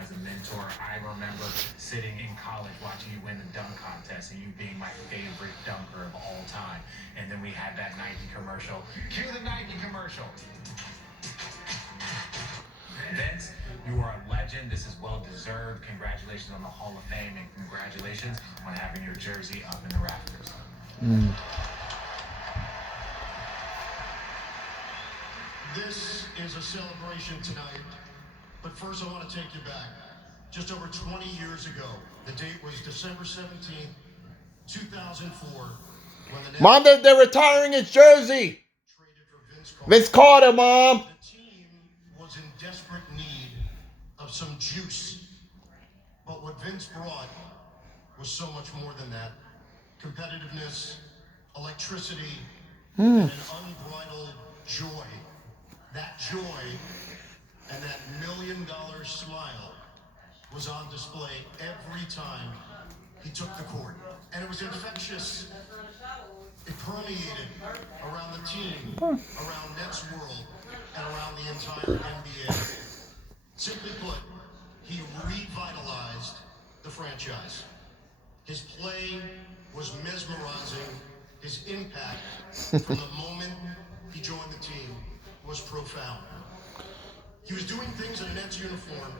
as a mentor. I remember sitting in college watching you win the dunk contest and you being my favorite dunker of all time. And then we had that Nike commercial. Cue the Nike commercial. Vince, you are a legend. This is well deserved. Congratulations on the Hall of Fame and congratulations on having your jersey up in the rafters. This is a celebration tonight, but first I want to take you back. Just over 20 years ago, the date was December 17th, 2004, when the Mom, they're retiring his jersey. traded for Vince Carter, Mom. The team was in desperate need of some juice, but what Vince brought was so much more than that. Competitiveness, electricity, and an unbridled joy. That joy and that $1 million smile was on display every time he took the court. And it was infectious. It permeated around the team, around Nets world, and around the entire NBA. Simply put, he revitalized the franchise. His play was mesmerizing. His impact from the moment he joined the team was profound. He was doing things in a Nets uniform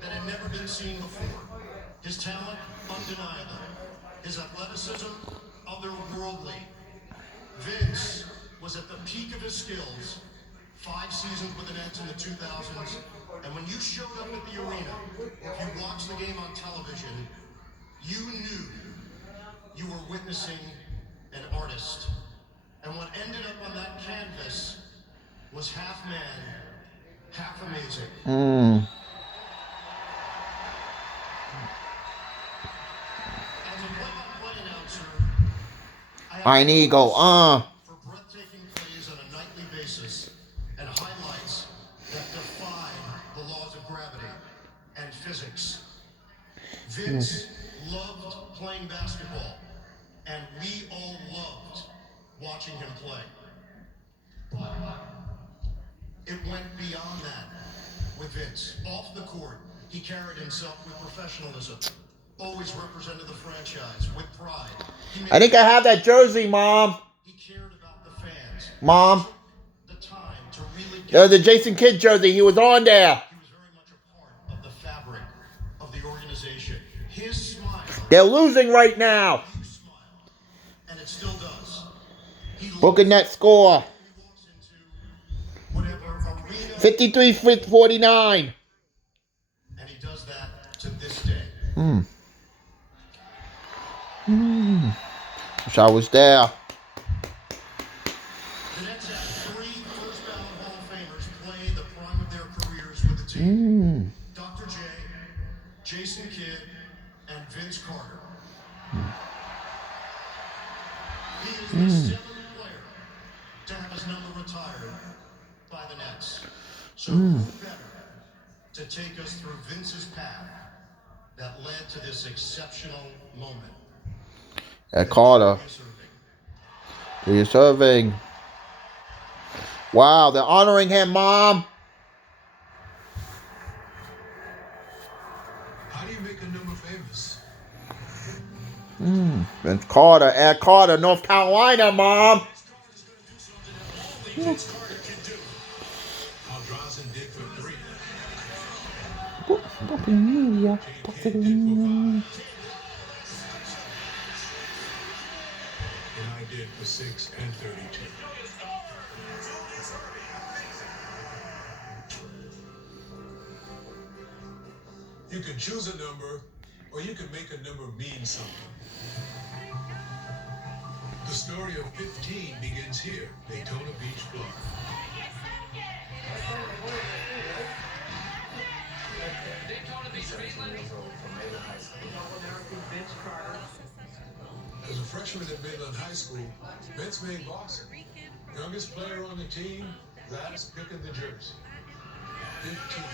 that had never been seen before. His talent, undeniable. His athleticism, otherworldly. Vince was at the peak of his skills 5 seasons with the Nets in the 2000s, and when you showed up at the arena, or if you watched the game on television, you knew you were witnessing an artist. And what ended up on that canvas was half man, half amazing. As a play-by-play announcer, I need to go, for breathtaking plays on a nightly basis and highlights that defy the laws of gravity and physics. Vince loved playing basketball, and we all loved watching him play. But it went beyond that with Vince. Off the court, he carried himself with professionalism. Always represented the franchise with pride. I think I have that jersey, Mom. He cared about the fans. Mom. The time to really The Jason Kidd jersey. He was on there. He was very much a part of the fabric of the organization. His smile. They're losing right now. You smiled, and it still does. He Booking that score. He walks into whatever arena, 53-49. and he does that to this day. Wish I was there. The Nets had 3 first-ballot Hall of Famers play the prime of their careers with the team. Dr. J, Jason Kidd, and Vince Carter. He is the 7th player to have his number retired by the Nets. So who better to take us through Vince's path that led to this exceptional moment? At Carter. He's serving. Wow, they're honoring him, Mom. How do you make a number famous? Vince Carter, at Carter, North Carolina, Mom. Vince Carter can do. How Drazen did for 3. And I did for 6 and 32. You can choose a number, or you can make a number mean something. The story of 15 begins here, Daytona Beach, Florida. As a freshman at Midland High School, Vince made Boston. Youngest player on the team, last pick of the jersey. 15.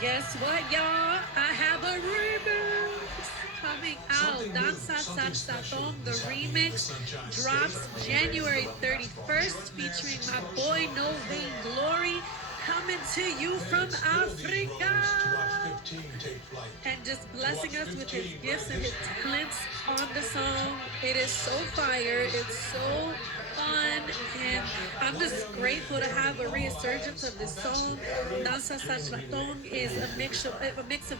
Guess what, y'all? I have a remix coming out. Danza Saxatón, the remix drops January 31st, featuring my boy No Vain Glory. to you from Africa. To watch 15 take flight. And just blessing us with his gifts and his talents on the song. It is so fire. It's so fun. And I'm just grateful to have a resurgence of this song. Danza Sacratón is a mix of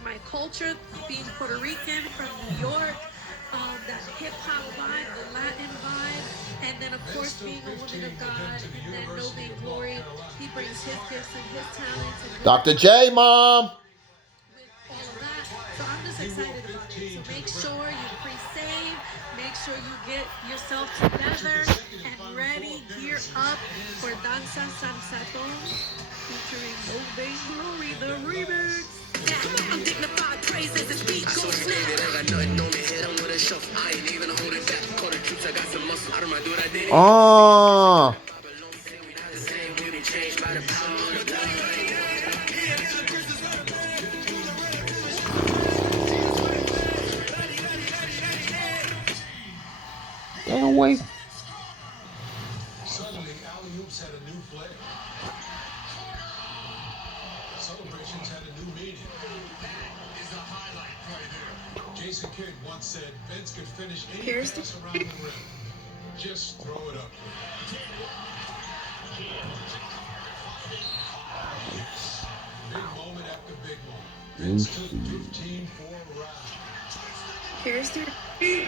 my culture, being Puerto Rican from New York, that hip-hop vibe, the Latin vibe, and then of course being a woman of God, and then No Vainglory. He brings his gifts and his talents. And Dr. J, Mom. with all of that. So I'm just excited about it. So make sure you pre-save, make sure you get yourself together and ready, gear up for Danza Salsatón featuring No Vainglory, the remix. I'm dignified praises and beat goes snap. I got nothing on me head, I'm with a shuffle. I ain't even holding back. Call the troops, I got some muscle. I don't mind do what I did. Oh. Get away. Suddenly, alley-oops had a new flair. Celebrations had a new meaning. Jason Kidd once said Vince could finish any pass around the rim. Just throw it up. Big moment after big moment. Vince took 15 for a ride. Here's the A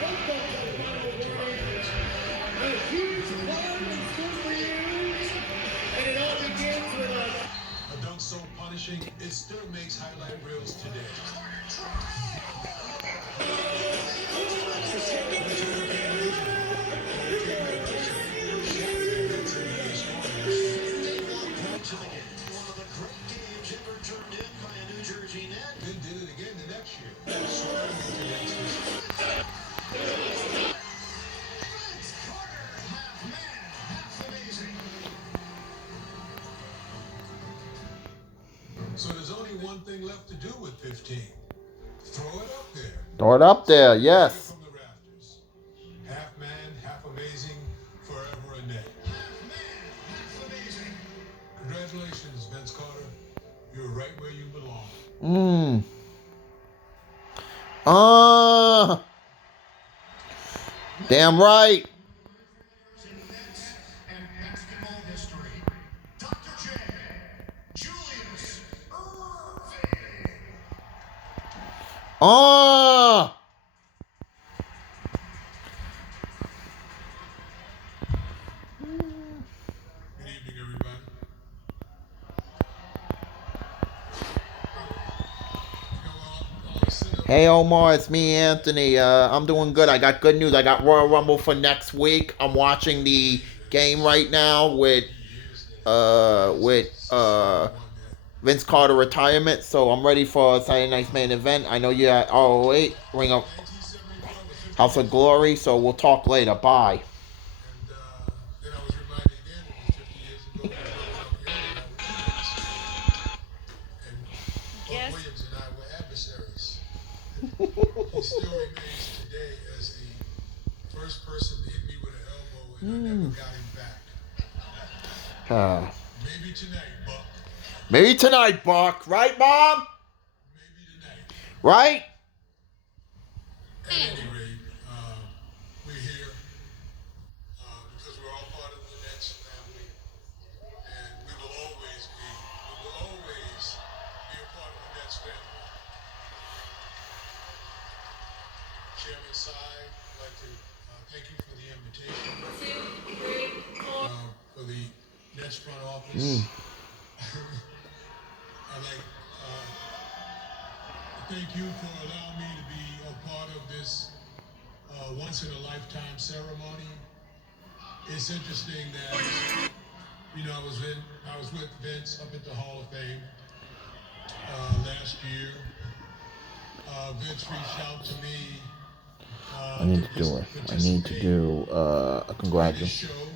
dunk so punishing, it still makes highlight reels today. Then did it again the next year. So there's only one thing left to do with 15. Throw it up there. Throw it up there, yes. From the rafters. Half man, half amazing, forever a day. Congratulations, Vince Carter. You're right where you belong. Damn right. And basketball history, Dr. J. Julius Irving. Good evening, everybody. Hey Omar, it's me, Anthony. I'm doing good. I got good news. I got Royal Rumble for next week. I'm watching the game right now with Vince Carter retirement. So I'm ready for Saturday night's main event. I know you're at ROH, Ring of House of Glory. So we'll talk later. Bye. And then I was reminded again, it was 50 years ago, we were and Buck Yes. Williams and I were adversaries. He still remains today as the first person to hit me with an elbow, and I never got him back. Maybe tonight, Buck. Maybe tonight, Buck. Right, Mom? Maybe tonight. Right? At any rate, we're here because we're all part of the Nets family, and we will always be a part of the Nets family. Chairman Sy, I'd like to thank you for the invitation. For the Nets front office. I'd like to thank you for allowing me to be a part of this once-in-a-lifetime ceremony. It's interesting that, I was with Vince up at the Hall of Fame last year. Vince reached out to me. I need to do it. I need to do a congratulations. Show,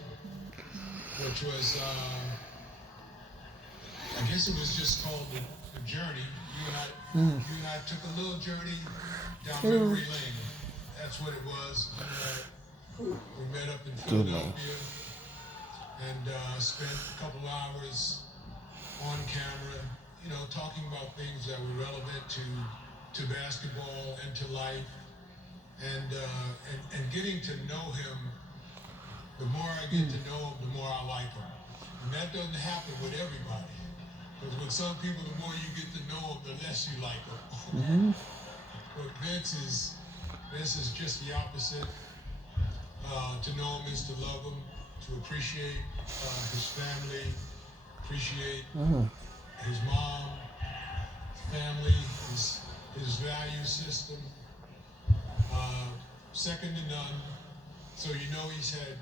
which was, I guess it was just called the Journey. You and I took a little journey down memory lane. That's what it was. We met up in Philadelphia and spent a couple hours on camera, you know, talking about things that were relevant to basketball and to life, and getting to know him. The more I get to know him, the more I like him, and that doesn't happen with everybody. Because with some people, the more you get to know them, the less you like them. But Vince is just the opposite. To know him is to love him, to appreciate his family, appreciate his mom, family, his value system. Second to none. So you know he's had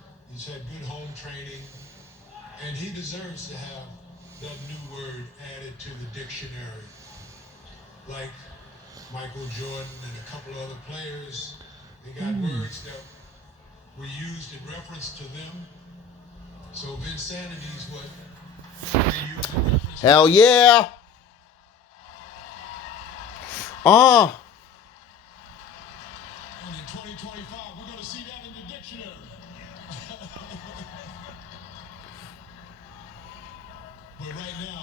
good home training, and he deserves to have that new word added to the dictionary. Like Michael Jordan and a couple other players, they got words that were used in reference to them. So Vinsanity is what they use in reference to. Hell yeah! And in 2025, we're going to see that in the dictionary. But right now,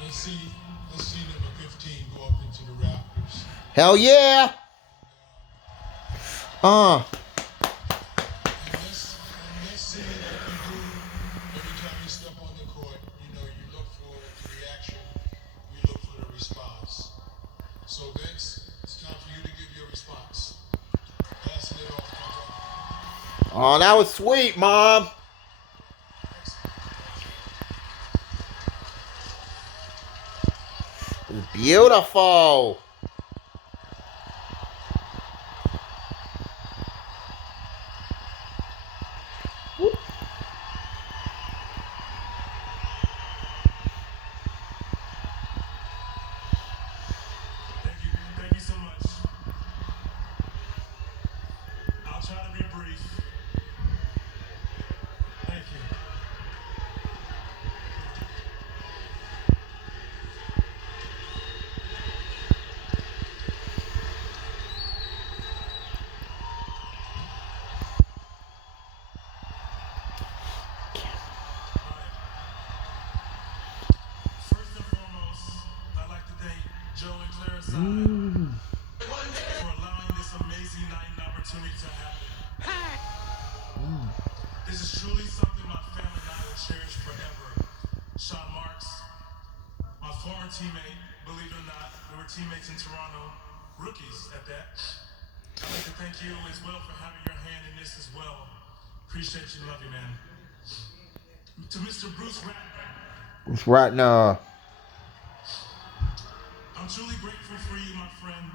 let's see number 15 go up into the Raptors. Hell yeah! And let's see like you do every time you step on the court. You know, you look for the reaction, you look for the response. So Vince, it's time for you to give your response. Passing it off to Oh, that was sweet, Mom. It was beautiful. Thank you so much. I'll try to be brief. Thank you. First and foremost, I'd like to thank Joe and Clara Sada for allowing this amazing night and opportunity to happen. This is truly something my family and I will cherish forever. Sean Marks, my former teammate, believe it or not, we were teammates in Toronto, rookies at that. I'd like to thank you as well for having your hand in this as well. Appreciate you, love you, man. To Mr. Bruce Ratner, It's right now. I'm truly grateful for you, my friend,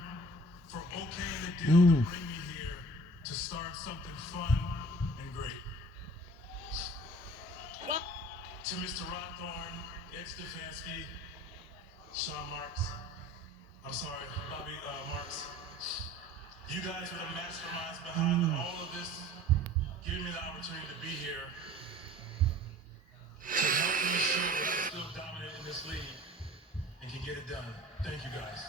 for okaying the deal to bring me here to start something fun and great. To Mr. Rothorn, Ed Stefanski, Sean Marks, I'm sorry, Bobby Marks. You guys are the masterminds behind all of this, giving me the opportunity to be here, to help me show that I'm still dominant in this league and can get it done. Thank you, guys.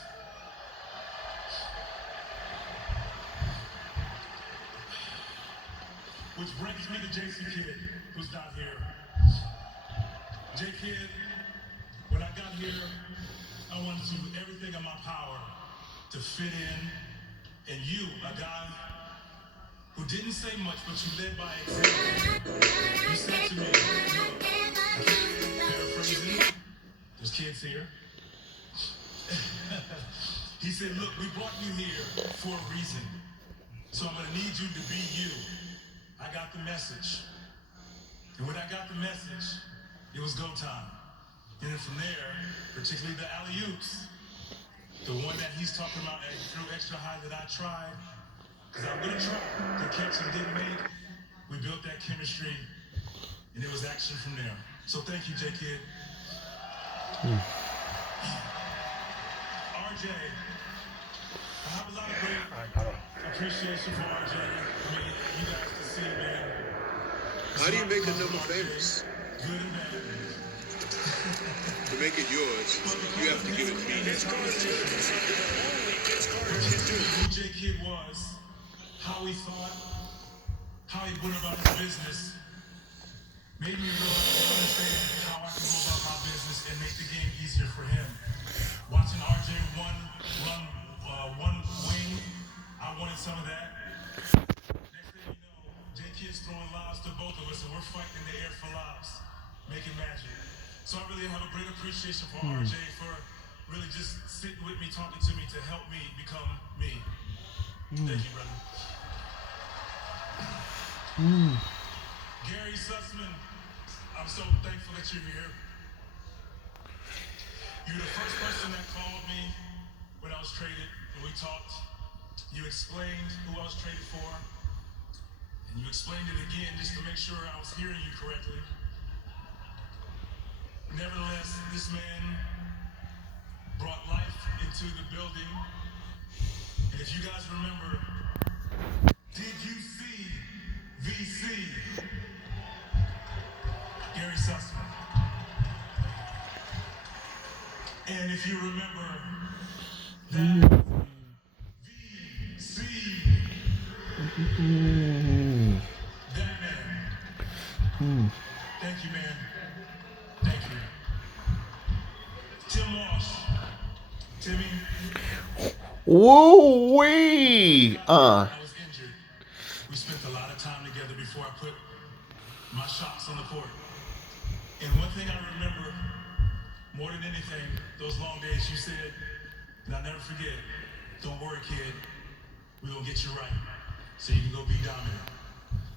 Which brings me to JC Kidd, who's not here. J Kidd, when I got here, I wanted to do everything in my power to fit in, and you, a guy who didn't say much, but you led by example. You said to me, look, paraphrasing, there's kids here. He said, look, we brought you here for a reason. So I'm gonna need you to be you. I got the message. And when I got the message, it was go time. And then from there, particularly the alley-oops, the one that he's talking about and threw extra high that I tried, because I'm gonna try to catch and didn't make, we built that chemistry, and it was action from there. So thank you, J Kidd. RJ, I have a lot of great appreciation for RJ. I mean, you guys can see, man. How do you make a number famous? Good and bad. To make it yours, you have to give it meaning. Who J Kidd was, how he thought, how he went about his business, made me realize fighting in the air for lives, making magic. So I really have a great appreciation for RJ for really just sitting with me, talking to me to help me become me. Thank you, brother. Gary Sussman, I'm so thankful that you're here. You're the first person that called me when I was traded, and we talked. You explained who I was traded for, and you explained it again just to make sure I was hearing you correctly. Nevertheless, this man brought life into the building. And if you guys remember, did you see VC? Gary Sussman. And if you remember, that VC, that man. Thank you, man. Thank you. Tim Walsh. Timmy. Woo-wee! I was injured. We spent a lot of time together before I put my shots on the court. And one thing I remember more than anything, those long days, you said, and I'll never forget, don't worry, kid, we're gonna get you right so you can go be dominant.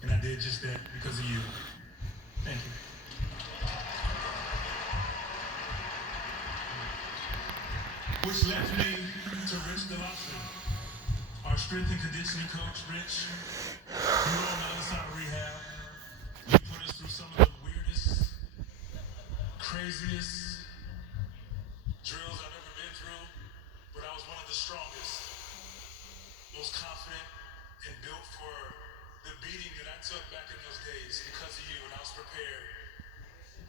And I did just that because of you. Thank you. Which led me to Rich DeLawson, our strength and conditioning coach. Rich, you were on the other side of rehab. You put us through some of the weirdest, craziest drills I've ever been through, but I was one of the strongest, most confident, and built for the beating that I took back in those days because of you, and I was prepared.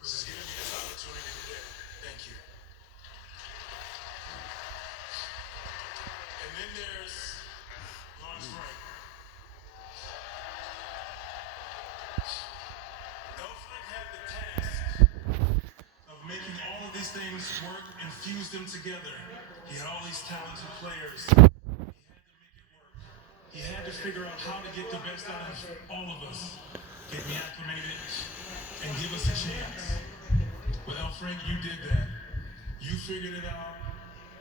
This is giving me this opportunity today. Thank you. And then there's Lawrence Frank. Frank had the task of making all of these things work and fuse them together. He had all these talented players. He had to make it work. He had to figure out how to get the best out of all of us, get me acclimated, and give us a chance. Well, Frank, you did that. You figured it out.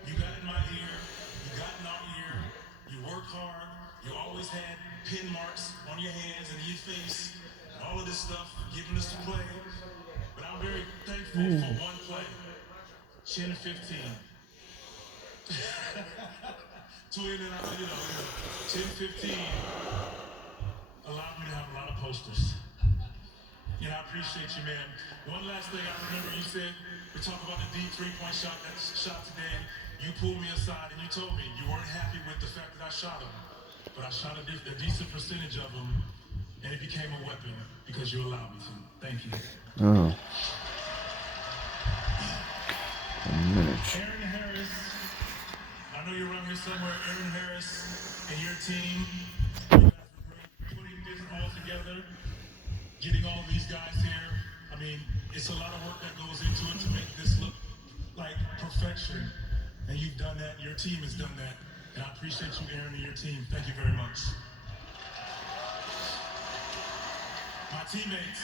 You got in my ear. You got in our ear. You worked hard. You always had pin marks on your hands and your face. And all of this stuff, giving us to play. But I'm very thankful for one play. Chin 15. Twin and I, Chin 15 allowed me to have a lot of posters. And I appreciate you, man. One last thing I remember you said, we talked about the deep three-point shot that shot today. You pulled me aside and you told me you weren't happy with the fact that I shot them. But I shot a decent percentage of them, and it became a weapon because you allowed me to. Thank you. Oh. Aaron Harris, I know you're around here somewhere. Aaron Harris and your team, you guys were great putting this all together, getting all these guys here. I mean, it's a lot of work that goes into it to make this look like perfection. And you've done that, your team has done that. And I appreciate you, Aaron, and your team. Thank you very much. My teammates.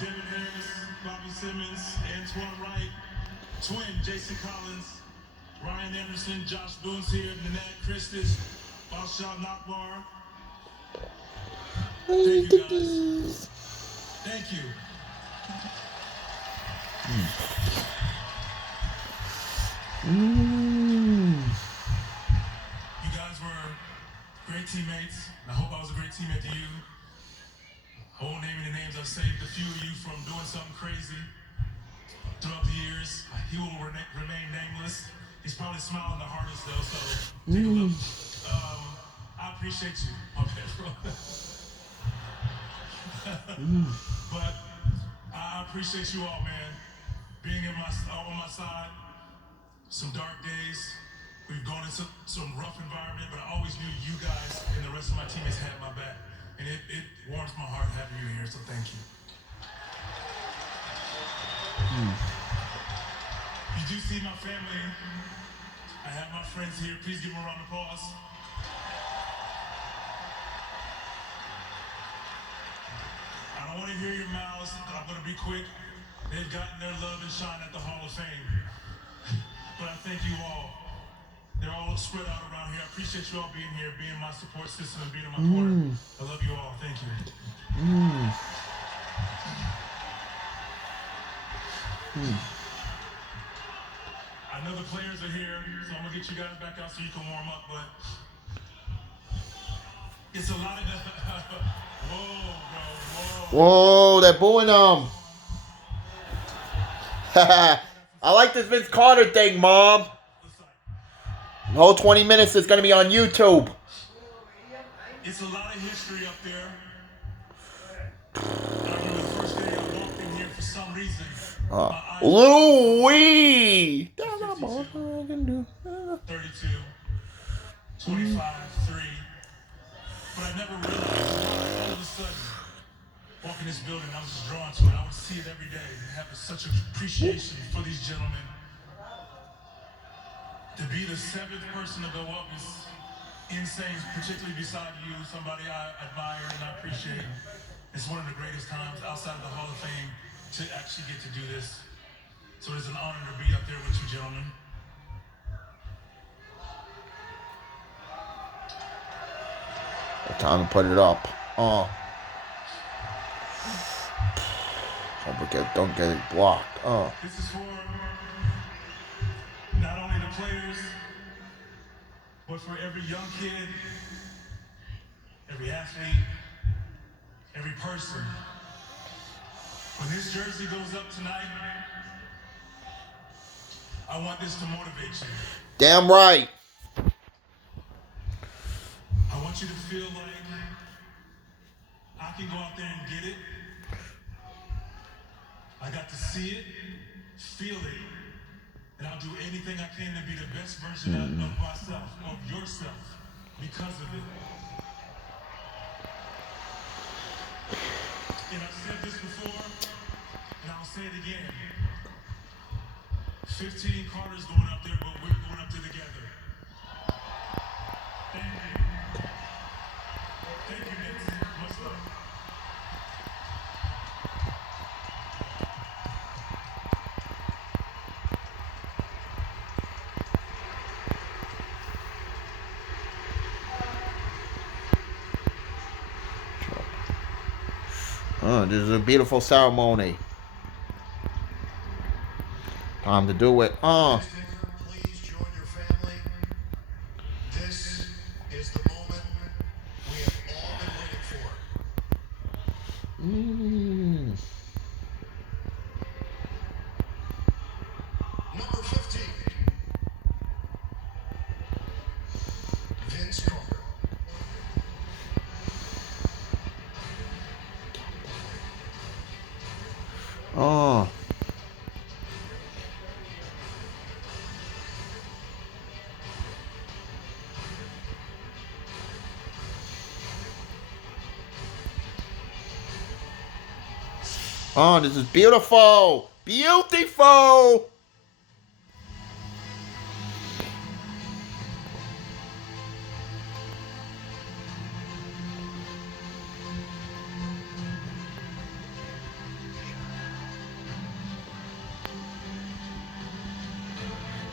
Devin Harris, Bobby Simmons, Antoine Wright, twin Jason Collins, Ryan Anderson, Josh Boone's here, Nanette Christis, Balshad Nakbar. Thank you, guys. Thank you. You guys were great teammates. I hope I was a great teammate to you. I won't name any names. I've saved a few of you from doing something crazy throughout the years. He will remain nameless. He's probably smiling the hardest though, so take a look. I appreciate you, my bad, but I appreciate you all, man. Being on my side, some dark days. We've gone into some rough environment, but I always knew you guys and the rest of my teammates had my back. And it warms my heart having you here, so thank you. You do see my family. I have my friends here. Please give them a round of applause. Dallas. I'm going to be quick. They've gotten their love and shine at the Hall of Fame. But I thank you all. They're all spread out around here. I appreciate you all being here, being my support system, and being in my corner. I love you all. Thank you. I know the players are here, so I'm going to get you guys back out so you can warm up, but it's a lot of... Whoa, bro, whoa. Whoa, they're booing him. I like this Vince Carter thing, Mom. The whole 20 minutes is going to be on YouTube. It's a lot of history up there. I remember the first day I walked in here for some reason. Louis. 32, 25, 3. But I never realized why all of a sudden, walking this building, I was just drawn to it. I would see it every day and have such appreciation for these gentlemen. To be the 7th person to go up is insane, particularly beside you, somebody I admire and I appreciate. It's one of the greatest times outside of the Hall of Fame to actually get to do this. So it's an honor to be up there with you, gentlemen. Time to put it up. Don't get it blocked. This is for not only the players, but for every young kid, every athlete, every person. When this jersey goes up tonight, I want this to motivate you. Damn right. I want you to feel like I can go out there and get it. I got to see it, feel it, and I'll do anything I can to be the best version of myself, of yourself, because of it. And I've said this before, and I'll say it again. 15 Carter's going up there, but we're going up there together. Thank you. Thank you, Vince. Much love. This is a beautiful ceremony. Time to do it. Please join your family. This is the moment we have all been waiting for. Number 15. Vince Carter. This is beautiful. Beautiful.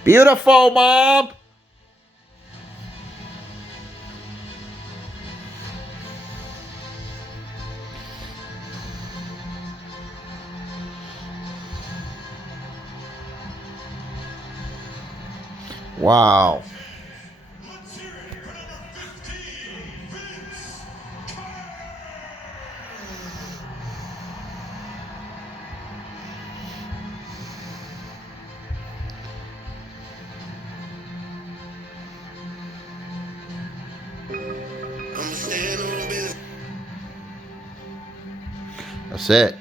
Beautiful, Mom. Wow. Let's hear it for number 15, Vince Carter. That's it.